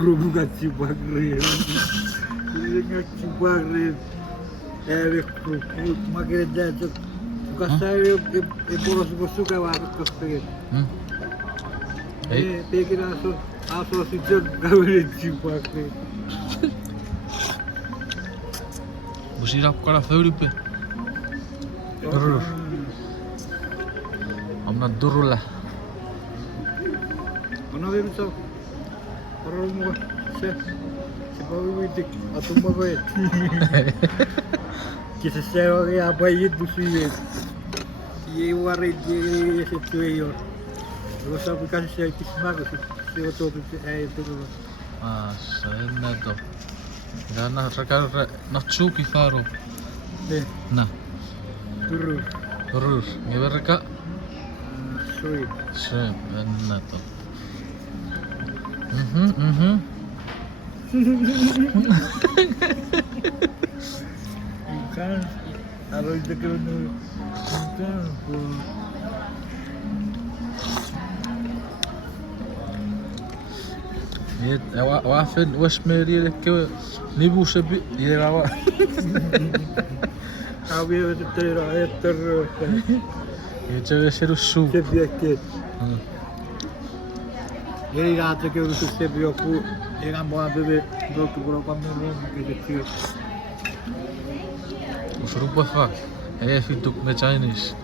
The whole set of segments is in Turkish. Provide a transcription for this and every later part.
Bukan Cibagre. Ini Cibagre. Makanya jadi bukan saya boros suka warung kopi. Pikir asal sijon kawin Cibagre. Busirap kara Filipe. Amna durula. Ano yun sa? Parang mo siya. Si Bobby Widik atong bagoy. Kasi siya kaya bayid busiye. Iwari di situation. Lo sabi kasi siya kismago si Otto ay duro. Sana to. Gana rakar nachuki faro. Na. Duro. Rur. Ngeberka. Soy. Shrimp. Na to. Kan kalau itu kan Wafen Westmeria ke nibu sebi irawa. kami itu ter Itu seru su. Sebiaket. Jadi rato che ho sebio ku era buona bebe dopo quello quando non che ci Serupa fa. Fituk na Chinese.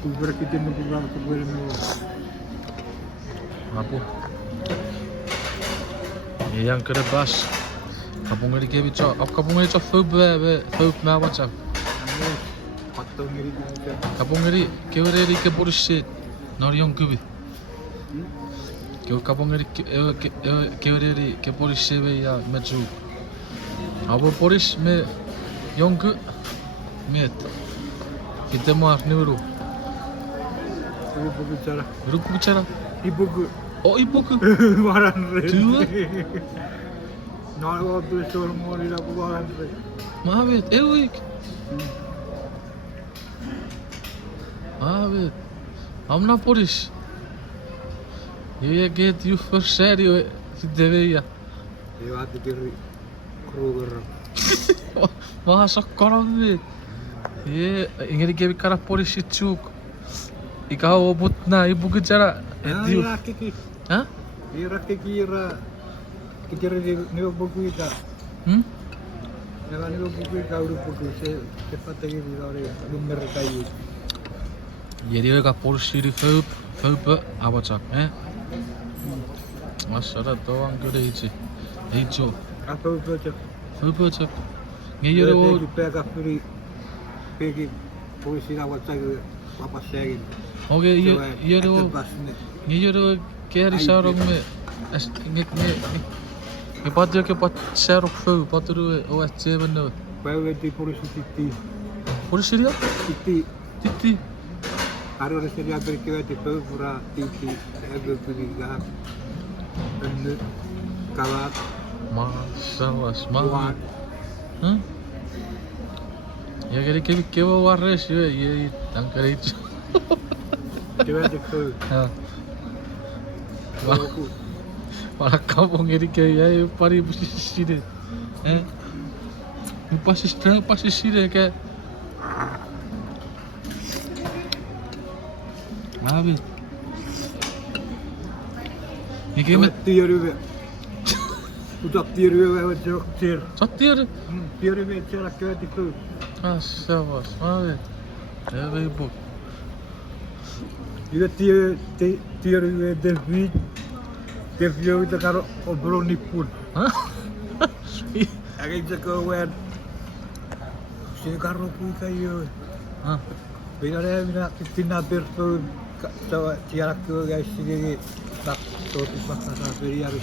ku berarti temu program ku berno Apa? Yang kerebas. Kapung ngeri ke bicho. Kapung ngeri cho fub ma wacha. patto ngiri gitu. Kapung ngeri ke ori ke bullshit. Norion kubi. Kapung ngeri ke ori ke bullshit be ya meju. Abo Boris me Yonku met. Kita mau niru. Grupo bicara. Ibu Oh ibu ku. Waran re. Dua. Nah, waktu itu mau dilakukan waran re. Mahabit, ewik. Mahabit. Amna Boris. Jag get ju för serio det veja. Det var det kroger. Vad så koron vi. Ingeri ke kara Boris chuk. Ikaw butna ibu kecara. Ya kiki. Ha? Ira kira kira ni buku ita. Ya ni buku ita udah buku cepat lagi di luar lumber kayu. Jadi ka Boris di fup apa cak Masalah doang gede ichi. Ijo. Apa itu cak? Fup cak. Ngeyero pega free. Pegi polisi awak cak apa segin. oke yero ngeyero keri sarong me nge patio ke pat sarong fu patru o acheben no Bawa di polisi titi. Polisi dia titi Harus sedia berkira di pura titi. Ada pilihan. Dan kalat. masalah smart ya kali ke wares ye tangkar itu Coba cek. para kampung ini kayak pari posisi deh posisi deh kayak apa ini kayak Tiada. Udah tiada macam tir. satir Tiada macam rakyat itu. Asyavas apa ya ibu Juga tiada David. David itu kalau obrol nipun. Agak jagoan. Sini karo pun kayu. Bila ada mina tina bertu tawa tiara ke guys sini tak tahu pasal beri harus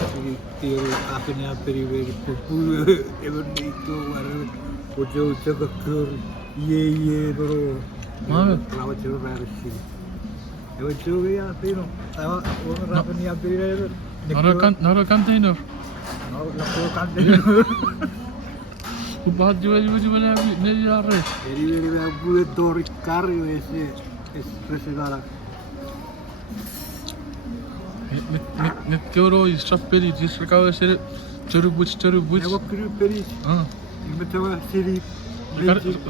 tiru apa ni beri pupul even itu waru ujo ke ye bro. Lawat jauh harus sini. Ewan jauh ya pero tawa orang apa ni beri nara container lakukan. Bahat juga nih yare. Jadi gue Dorik Karyo es presidara. Met euro is soft peri, just recover seri çörübüç. Never kuru peri. Ha. Betul siri.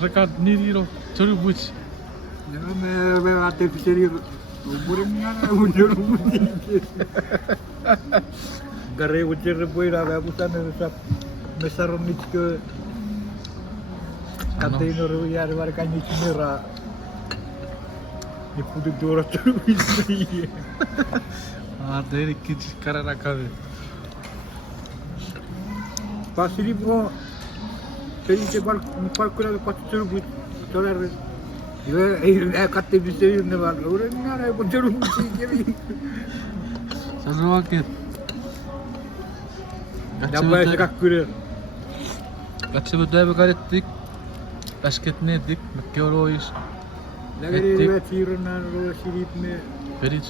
Rekat niriro çörübüç. Never me ate siri. Umurnya mundur mundur. Gare ucer boy ra ba putan sa mesaron nit ke container ya war kan ni mera. Ni pudu dora tu bisi. Deri kiç karara kabe. Pasiri po peri ke par kula pat tur dolar. Yo katte bisi ne var. Oraya ne bu durum gibi. Sana vakit. Dabba sekak kuru. Kaçı bir daha bir ettik. Basket ne ettik? Euro is Lagari ve tirna ro sirip ne Periç.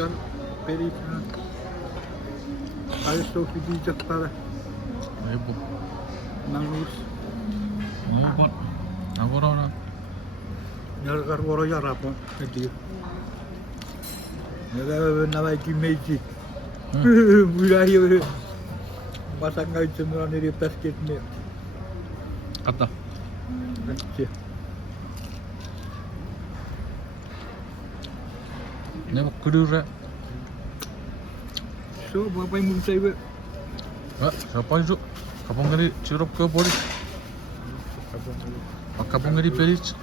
peri. Alles so für die Jahre. Bu. Mangus. Bu. Agora Yargar woro yara po. Jadi. Naga nama ki meji. Mulai yo. Pasang ngai semua ni basket ni. kata. Kecil. Ne bu kırır. So, apa yang saya buat? Siapa itu? Kapong gari curup ke polis. Kapong gari periç.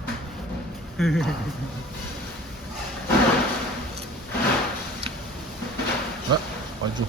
Baju.